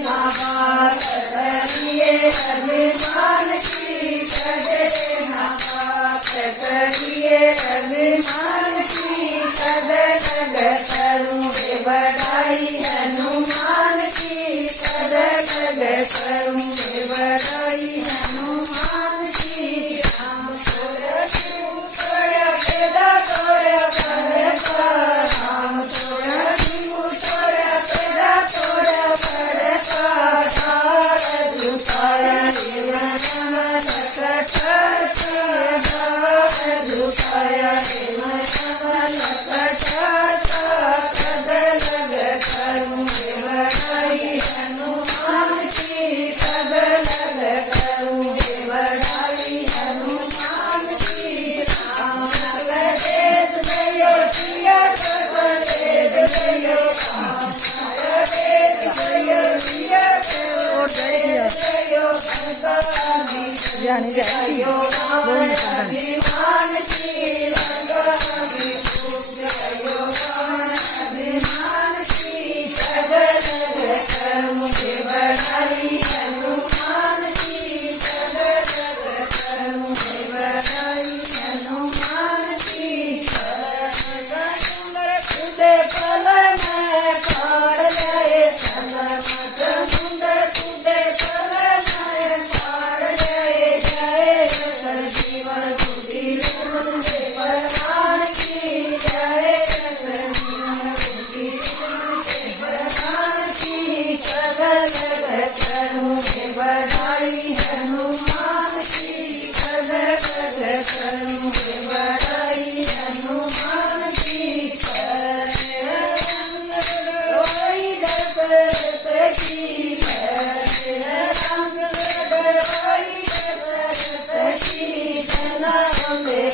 ना बात करिए अभिमान की, करे ना बात करिए अभिमान की। कद कद करूँ बड़ाई हनुमान की, कद कद करूँ बड़ाई हनुमान की। राम तोरा शिव तोरा पैदा तोरा करता, राम तोरा शिव तोरा पैदा तोरा करता। तार झुकाया मन लखट, तार झुकाया मन लखट। कद लग करूँ बड़ाई हनुमान की, कद लग करूँ बड़ाई हनुमान की। राम वेद गयो सिया सब वेद गयो, राम वेद गयो सिया सब वेद गयो। जाने गयो राम अभिमान की, लगामी खूब गयो राम अभिमान की। कद लग करूँ बड़ाई हनुमान की, कद लग करूँ बड़ाई हनुमान की। सुंदर तुझे पल में पार गए सलमत, सुंदर तुझे पल में पार गए। जय रतन जीवन बुद्धि तुझे प्रधान की, जय रतन जीवन बुद्धि तुझे प्रधान की। कद लग करूँ बड़ाई हनुमान की, कद लग करूँ बड़ाई हनुमान की। कोई दशरथ की, रंग कोई दशरथ की। जन्म में